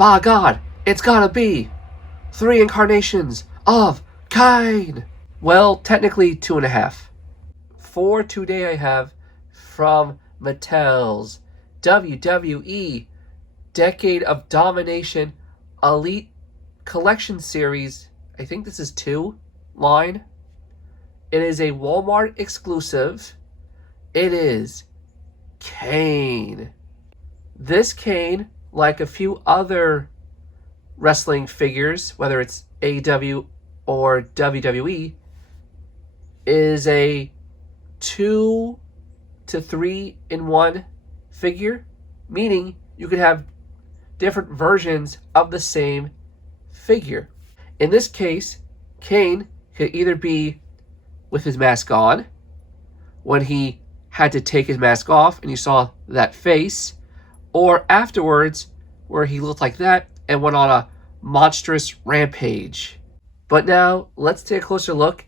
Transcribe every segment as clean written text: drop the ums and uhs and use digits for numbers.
By God, it's gotta be 3 incarnations of Kane. Well, technically 2.5. For today I have from Mattel's WWE Decade of Domination Elite Collection Series. I think this is 2 line. It is a Walmart exclusive. It is Kane. This Kane, like a few other wrestling figures, whether it's AEW or WWE, is a 2 to 3 in 1 figure, meaning you could have different versions of the same figure. In this case, Kane could either be with his mask on, when he had to take his mask off and you saw that face, or afterwards where he looked like that and went on a monstrous rampage. But now let's take a closer look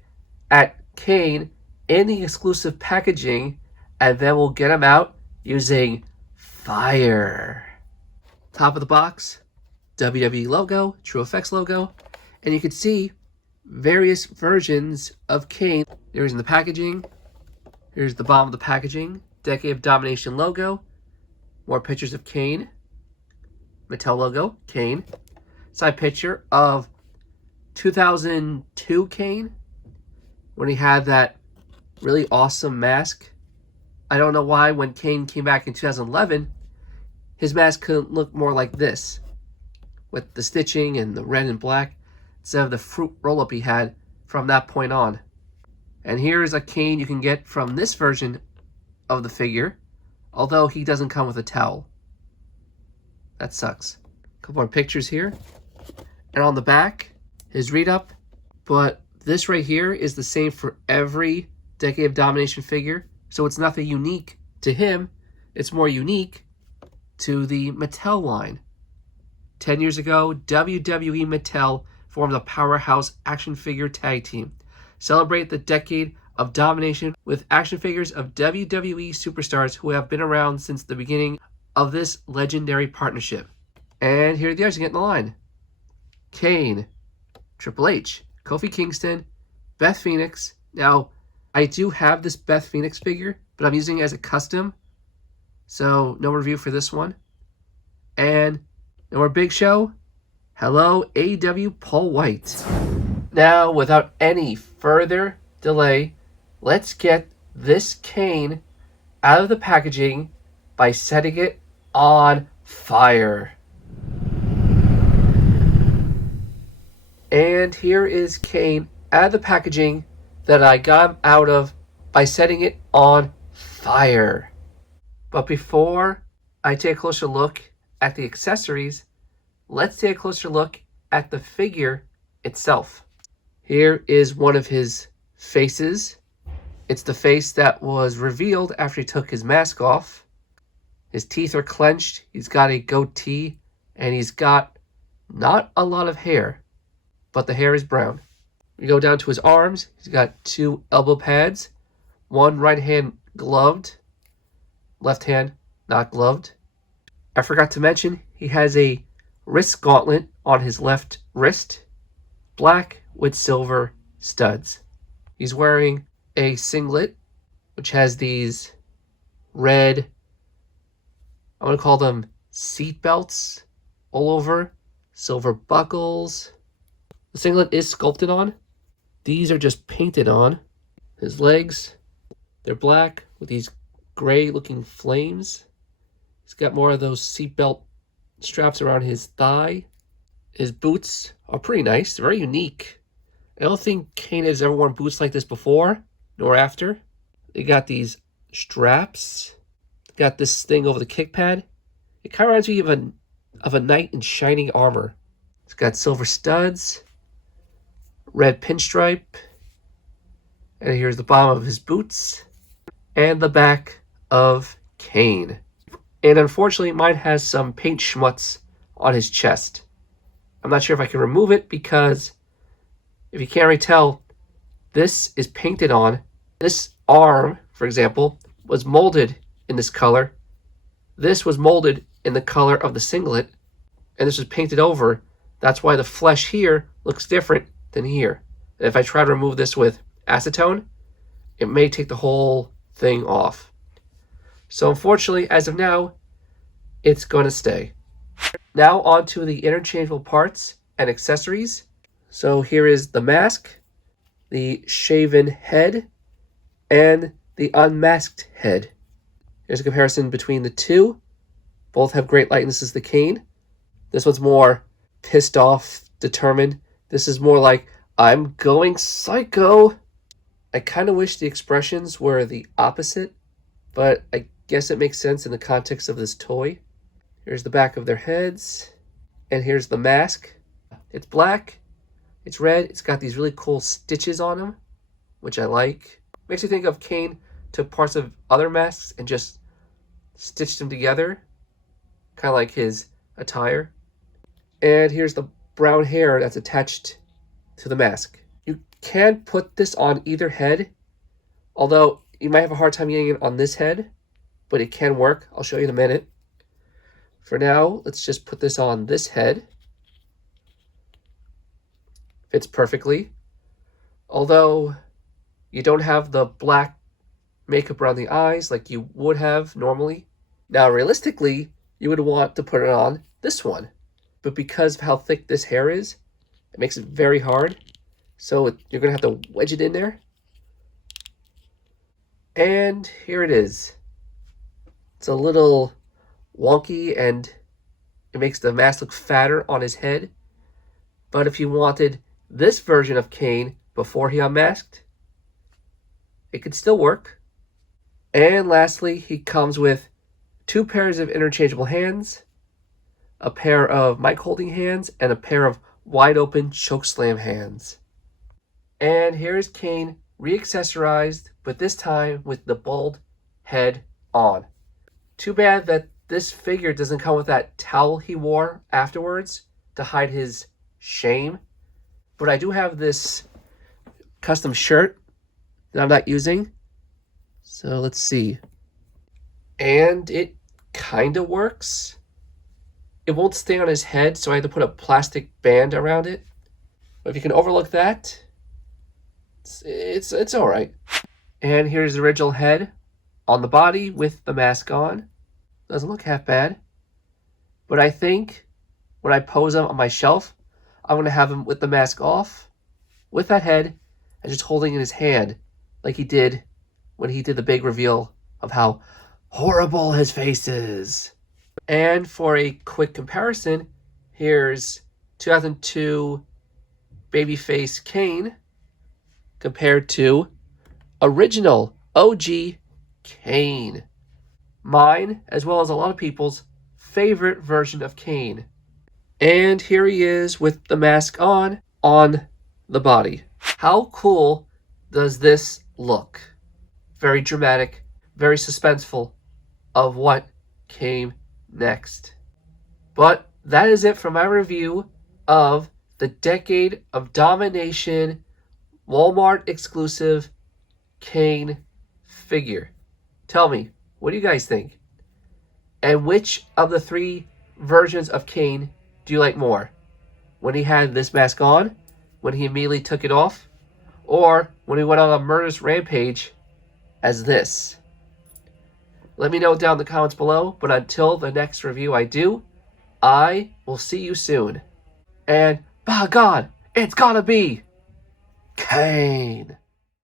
at Kane in the exclusive packaging, and then we'll get him out using fire. Top of the box, WWE logo, TrueFX logo, and you can see various versions of Kane. There's in the packaging. Here's the bottom of the packaging. Decade of Domination logo. More pictures of Kane. Mattel logo, Kane. Side picture of 2002 Kane, when he had that really awesome mask. I don't know why when Kane came back in 2011, his mask couldn't look more like this, with the stitching and the red and black, instead of the fruit roll-up he had from that point on. And here's a Kane you can get from this version of the figure, although he doesn't come with a towel. That sucks. A couple more pictures here. And on the back, his read-up. But this right here is the same for every Decade of Domination figure, so it's nothing unique to him. It's more unique to the Mattel line. 10 years ago, WWE Mattel formed a powerhouse action figure tag team. Celebrate the Decade of Domination with action figures of WWE superstars who have been around since the beginning of this legendary partnership. And here are the others you get in the line. Kane, Triple H, Kofi Kingston, Beth Phoenix. Now, I do have this Beth Phoenix figure, but I'm using it as a custom, so no review for this one. And no more Big Show. Hello, AEW Paul White. Now, without any further delay, let's get this Kane out of the packaging by setting it on fire. And here is Kane out of the packaging that I got him out of by setting it on fire. But before I take a closer look at the accessories, let's take a closer look at the figure itself. Here is one of his faces. It's the face that was revealed after he took his mask off. His teeth are clenched. He's got a goatee, and he's got not a lot of hair, but the hair is brown. We go down to his arms. He's got 2 elbow pads, one right hand gloved, left hand not gloved. I forgot to mention he has a wrist gauntlet on his left wrist, black with silver studs. He's wearing a singlet, which has these red, I'm going to call them seat belts all over, silver buckles. The singlet is sculpted on. These are just painted on. His legs, they're black with these gray looking flames. He's got more of those seatbelt straps around his thigh. His boots are pretty nice. They're very unique. I don't think Kane has ever worn boots like this before, nor after. They got these straps. Got this thing over the kick pad. It kind of reminds me of a knight in shining armor. It's got silver studs, red pinstripe, and here's the bottom of his boots, and the back of Kane. And unfortunately, mine has some paint schmutz on his chest. I'm not sure if I can remove it because, if you can't already tell, this is painted on. This arm, for example, was molded in this color. This was molded in the color of the singlet. and this was painted over. That's why the flesh here looks different than here. If I try to remove this with acetone, it may take the whole thing off. So unfortunately, as of now, it's going to stay. Now on to the interchangeable parts and accessories. So here is the mask, the shaven head, and the unmasked head. Here's a comparison between the two. Both have great likeness as the Kane. This one's more pissed off, determined. This is more like, I'm going psycho. I kind of wish the expressions were the opposite, but I guess it makes sense in the context of this toy. Here's the back of their heads, and here's the mask. It's black, it's red, it's got these really cool stitches on them, which I like. Makes you think of Kane took parts of other masks and just stitched them together, kind of like his attire. And here's the brown hair that's attached to the mask. You can put this on either head, although you might have a hard time getting it on this head, but it can work. I'll show you in a minute. For now, let's just put this on this head. Fits perfectly. Although you don't have the black makeup around the eyes like you would have normally. Now, realistically, you would want to put it on this one. But because of how thick this hair is, it makes it very hard. So you're going to have to wedge it in there. And here it is. It's a little wonky and it makes the mask look fatter on his head. But if you wanted this version of Kane before he unmasked, it could still work. And lastly, he comes with 2 pairs of interchangeable hands, a pair of mic holding hands, and a pair of wide open chokeslam hands. And here is Kane re-accessorized, but this time with the bald head on. Too bad that this figure doesn't come with that towel he wore afterwards to hide his shame. But I do have this custom shirt that I'm not using. So let's see. And it kind of works. It won't stay on his head, so I had to put a plastic band around it. But if you can overlook that, it's all right. And here's the original head on the body with the mask on. Doesn't look half bad. But I think when I pose him on my shelf, I'm going to have him with the mask off, with that head, and just holding in his hand like he did when he did the big reveal of how horrible his face is. And for a quick comparison, here's 2002 Babyface Kane compared to original OG Kane. Mine, as well as a lot of people's, favorite version of Kane. And here he is with the mask on the body. How cool does this look? Very dramatic, very suspenseful of what came next. But that is it for my review of the Decade of Domination Walmart exclusive Kane figure. Tell me, what do you guys think? And which of the 3 versions of Kane do you like more? When he had this mask on, when he immediately took it off, or when he went on a murderous rampage as this? Let me know down in the comments below, but until the next review I do, I will see you soon. And, by God, it's gotta be Kane.